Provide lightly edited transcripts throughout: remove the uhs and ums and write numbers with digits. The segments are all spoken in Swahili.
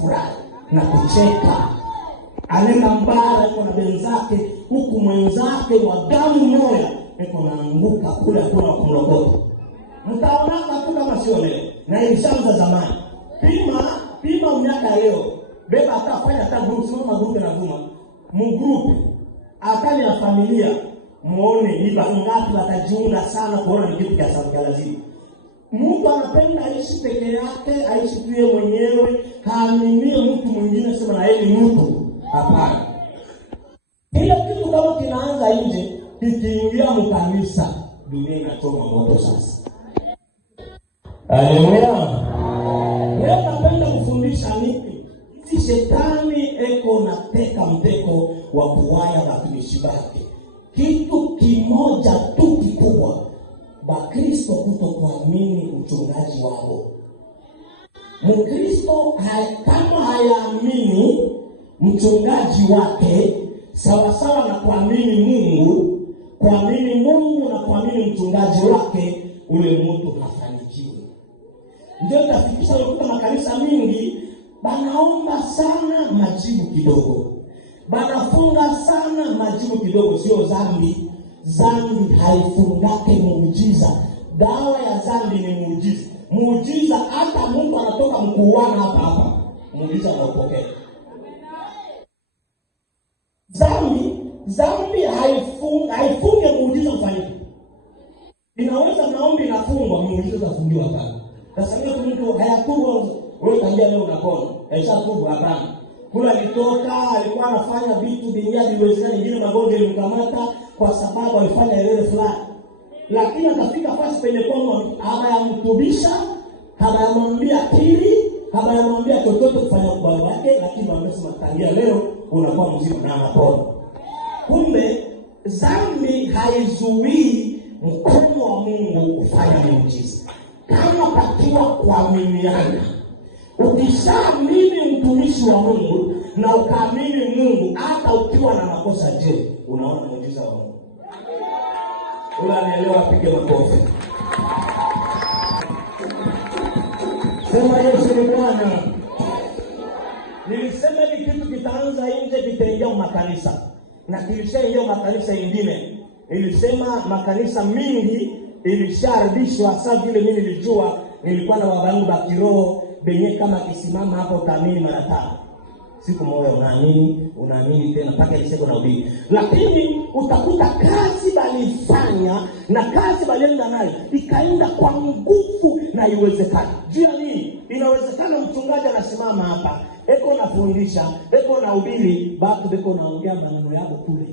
kufurahi na kucheka. Anenda mbara yuko na benzake, huku mwenzake wa damu moja yuko naanguka kule hakuna kumlokota. Mtaonaka tu kama sio leo. Na ilishaanza zamani. Pima miaka leo. Beba atafanya hata group, sio magrupu na vuma. Mgrupu akali ya familia muone ni bangapi watajiunga sana kuona ni kitu cha lazima. Mungu anapenda aishi peke yake, aishi tu yeye mwenyewe, haaminie mtu mwingine sema na yeye ni mtu. Hapana. Ile kitu kama kinaanza nje, kikiingia mkanisa, dunia inachoma moto sasa. Haleluya. Wewe unapenda kufundisha nini? Si shetani eko na teka mteko wa kuwaya watumishi wake. Kitu kimoja tu kikubwa, Bakristo kutokuamini mchungaji wao. Mkristo kama hayaamini mchungaji wake sawa sawa na kuamini Mungu na kuamini mchungaji wake, ule mtu hafanikiwi. Ndio tafikisha kwa makanisa mingi banaomba sana majibu kidogo. Banafunga sana majibu kidogo. Sio dhambi. Dhambi haifungake muujiza. Dawa ya dhambi ni muujiza. Muujiza hata Mungu anatoka mkuuana hapa. Muujiza anapokea. Dhambi haifunge muujiza kufanyika. Inaweza maombi inafungwa, muujiza utafungiwa hapa. Sasa mtu hayatubu, wewe kangia leo unakona. Haishatubu hapana. Kula alitoka, alikuwa anafanya vitu vingine viwezekana, nyingine magonjwa yalimkamata kwa sababu alifanya ile fulani. Lakini akafika fasi penye kwamba hayamtubisha, hayamwambia pili, hayamwambia chochote kufanya kwa baba yake, lakini amesema tangia leo unakuwa mzima na anapona. Kumbe dhambi haizuii mkono wa Mungu kufanya muujiza. Kama patiwa kuaminiana. Ukishaamini mtumishi wa Mungu na ukaamini Mungu, hata ukiwa na makosa unaona muujiza wa Mungu. Unanielewa? Piga makofi. Sema Yesu ni Bwana. Nilisema hivi kitu kitaanza nje kitaingia makanisa. Na kilishaingia makanisa mengine. Nilisema makanisa mingi ilisharudishwa sasa vile mimi nilijua. Nilikuwa na wabangu wa kiroho benye kama kisimama hapa utaamini mara 5. Siku moja unaamini tena mpaka iseko na ubiri. Lakini utakuta kazi balifanya na kazi balienda nayo ikaenda kwa nguvu na iwezekana. Juu ya nini? Inawezekana mchungaji anasimama hapa, eko nafundisha, eko na ubiri, bado beko naongea maneno yako kule.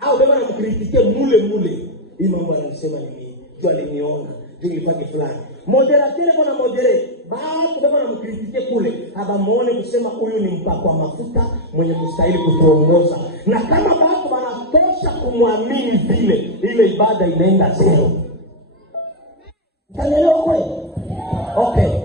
Au beko na mkritike mule. Hii mambo anasema nini? Juu aliniona, juu nilifanya fulani. Moderateur kuna moderate. Bado beko na mkritike kule. Haba muone kusema huyu ni mpako wa mafuta mwenye kustahili kutuongoza. Na kama bado banatosha kumwamini vile, ile ibada inaenda zero. Kanielewa kweli? Okay.